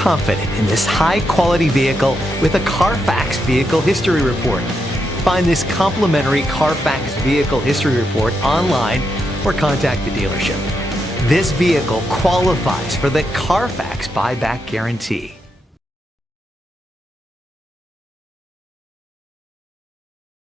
confident in this high-quality vehicle with a Carfax Vehicle History Report. Find this complimentary Carfax Vehicle History Report online or contact the dealership. This vehicle qualifies for the Carfax Buyback Guarantee.